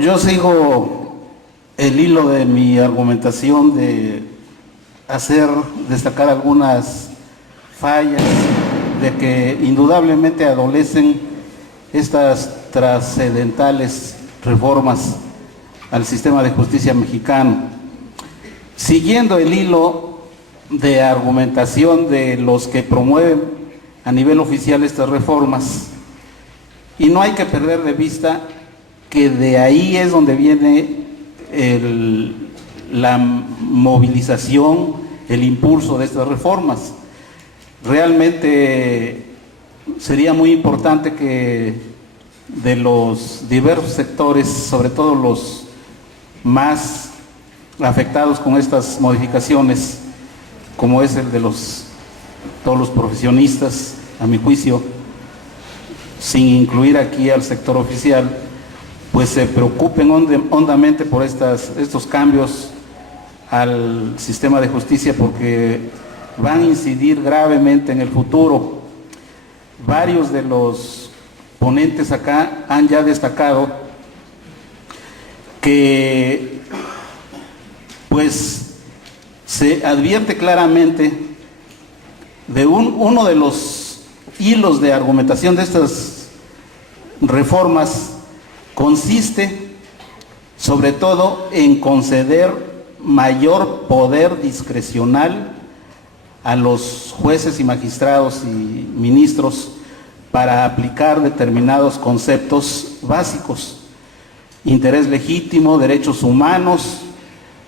Yo sigo el hilo de mi argumentación de destacar algunas fallas, de que indudablemente adolecen estas trascendentales reformas al sistema de justicia mexicano. Siguiendo el hilo de argumentación de los que promueven a nivel oficial estas reformas, y no hay que perder de vista que de ahí es donde viene la movilización, el impulso de estas reformas. Realmente sería muy importante que de los diversos sectores, sobre todo los más afectados con estas modificaciones, como es el de todos los profesionistas, a mi juicio, sin incluir aquí al sector oficial, pues se preocupen hondamente por estos cambios al sistema de justicia, porque van a incidir gravemente en el futuro. Varios de los ponentes acá han ya destacado que pues se advierte claramente de uno de los hilos de argumentación de estas reformas consiste sobre todo en conceder mayor poder discrecional a los jueces y magistrados y ministros para aplicar determinados conceptos básicos: interés legítimo, derechos humanos,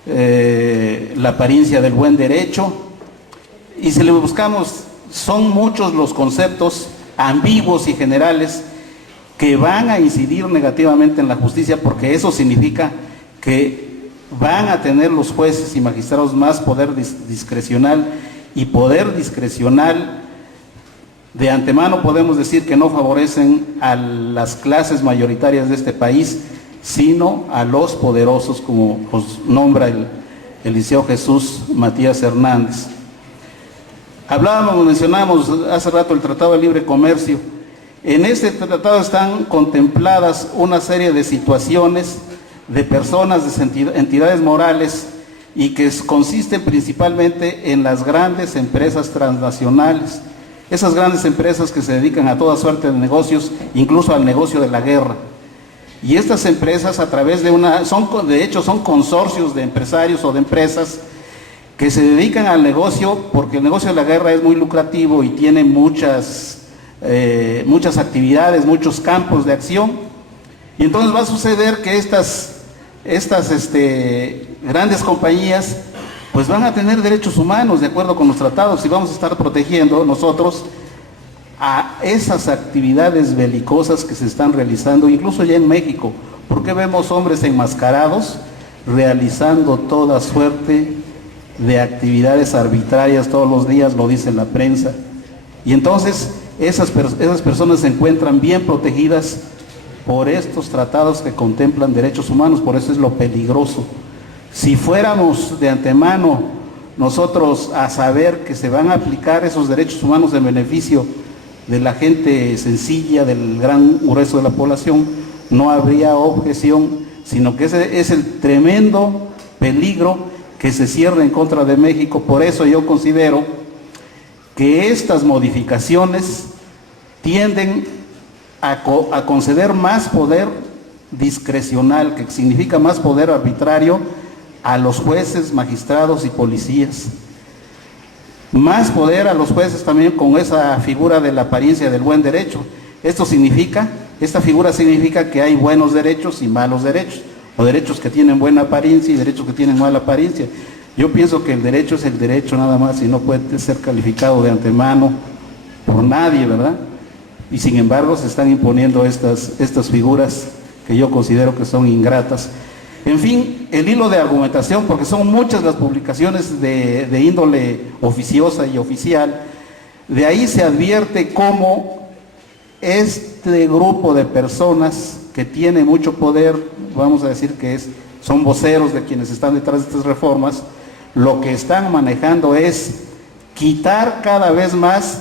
la apariencia del buen derecho. Y si le buscamos, son muchos los conceptos ambiguos y generales que van a incidir negativamente en la justicia, porque eso significa que van a tener los jueces y magistrados más poder discrecional, y poder discrecional de antemano podemos decir que no favorecen a las clases mayoritarias de este país, sino a los poderosos, como los nombra el licenciado Jesús Matías Hernández. Mencionábamos hace rato el Tratado de Libre Comercio. En este tratado están contempladas una serie de situaciones de personas, de entidades morales, y que consisten principalmente en las grandes empresas transnacionales, esas grandes empresas que se dedican a toda suerte de negocios, incluso al negocio de la guerra. Y estas empresas, a través de de hecho son consorcios de empresarios o de empresas que se dedican al negocio, porque el negocio de la guerra es muy lucrativo y tiene muchas actividades, muchos campos de acción. Y entonces va a suceder que estas grandes compañías pues van a tener derechos humanos de acuerdo con los tratados, y vamos a estar protegiendo nosotros a esas actividades belicosas que se están realizando, incluso ya en México, porque vemos hombres enmascarados realizando toda suerte de actividades arbitrarias todos los días, lo dice la prensa. Y entonces esas personas se encuentran bien protegidas por estos tratados que contemplan derechos humanos. Por eso es lo peligroso. Si fuéramos de antemano nosotros a saber que se van a aplicar esos derechos humanos en beneficio de la gente sencilla, del gran grueso de la población, no habría objeción, sino que ese es el tremendo peligro que se cierra en contra de México. Por eso yo considero que estas modificaciones tienden a conceder más poder discrecional, que significa más poder arbitrario, a los jueces, magistrados y policías. Más poder a los jueces también con esa figura de la apariencia del buen derecho. Esta figura significa que hay buenos derechos y malos derechos, o derechos que tienen buena apariencia y derechos que tienen mala apariencia. Yo pienso que el derecho es el derecho nada más, y no puede ser calificado de antemano por nadie, ¿verdad? Y sin embargo se están imponiendo estas figuras que yo considero que son ingratas. En fin, el hilo de argumentación, porque son muchas las publicaciones de índole oficiosa y oficial, de ahí se advierte cómo este grupo de personas que tiene mucho poder, vamos a decir que son voceros de quienes están detrás de estas reformas, lo que están manejando es quitar cada vez más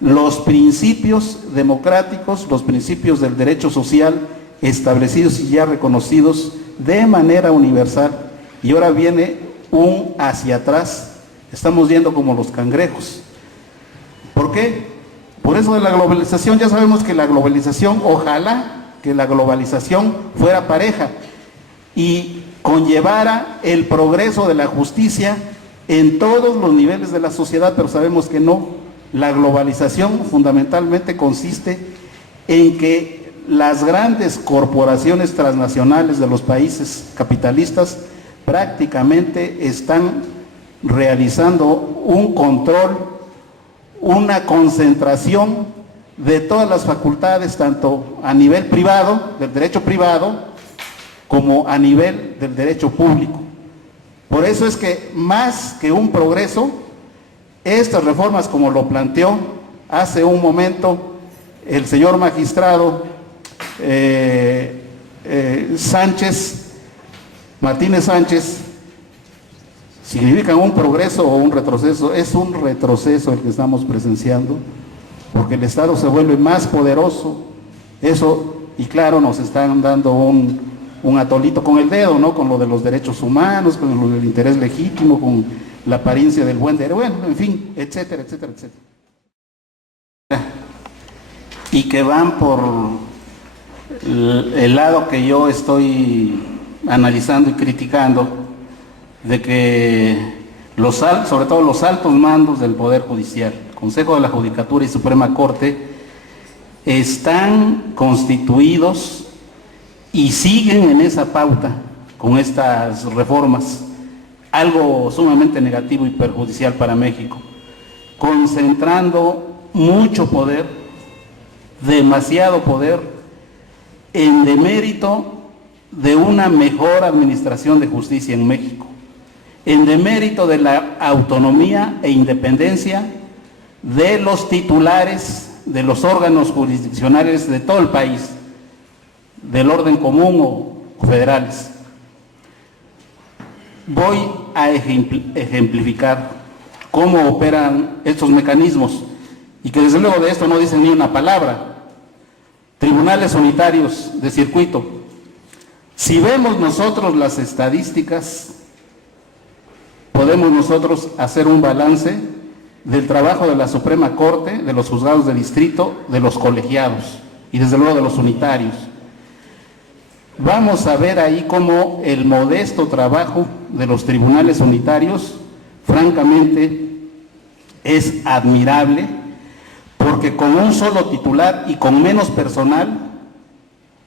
los principios democráticos, los principios del derecho social establecidos y ya reconocidos de manera universal, y ahora viene un hacia atrás, estamos yendo como los cangrejos. ¿Por qué? Por eso de la globalización. Ya sabemos que la globalización, ojalá que la globalización fuera pareja y conllevara el progreso de la justicia en todos los niveles de la sociedad, pero sabemos que no. La globalización fundamentalmente consiste en que las grandes corporaciones transnacionales de los países capitalistas prácticamente están realizando un control, una concentración de todas las facultades, tanto a nivel privado, del derecho privado, como a nivel del derecho público. Por eso es que más que un progreso, estas reformas, como lo planteó hace un momento el señor magistrado Martínez Sánchez, significan un progreso o un retroceso. Es un retroceso el que estamos presenciando, porque el Estado se vuelve más poderoso. Eso, y claro, nos están dando un atolito con el dedo, ¿no? Con lo de los derechos humanos, con lo del interés legítimo, con la apariencia del buen derecho, bueno, en fin, etcétera, etcétera, etcétera. Y que van por el lado que yo estoy analizando y criticando, de que sobre todo los altos mandos del Poder Judicial, Consejo de la Judicatura y Suprema Corte, están constituidos y siguen en esa pauta con estas reformas, algo sumamente negativo y perjudicial para México, concentrando mucho poder, demasiado poder, en demérito de una mejor administración de justicia en México, en demérito de la autonomía e independencia de los titulares de los órganos jurisdiccionales de todo el país, del orden común o federales. Voy a ejemplificar cómo operan estos mecanismos, y que desde luego de esto no dicen ni una palabra. Tribunales unitarios de circuito. Si vemos nosotros las estadísticas, podemos nosotros hacer un balance del trabajo de la Suprema Corte, de los juzgados de distrito, de los colegiados y desde luego de los unitarios. Vamos a ver ahí cómo el modesto trabajo de los tribunales unitarios, francamente, es admirable, porque con un solo titular y con menos personal,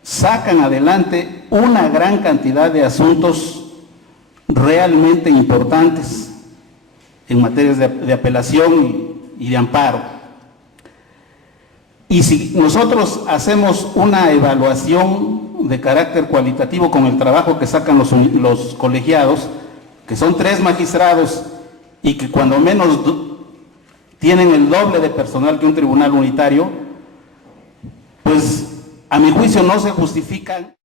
sacan adelante una gran cantidad de asuntos realmente importantes en materias de apelación y de amparo. Y si nosotros hacemos una evaluación de carácter cualitativo con el trabajo que sacan los colegiados, que son 3 magistrados y que cuando menos tienen el doble de personal que un tribunal unitario, pues a mi juicio no se justifican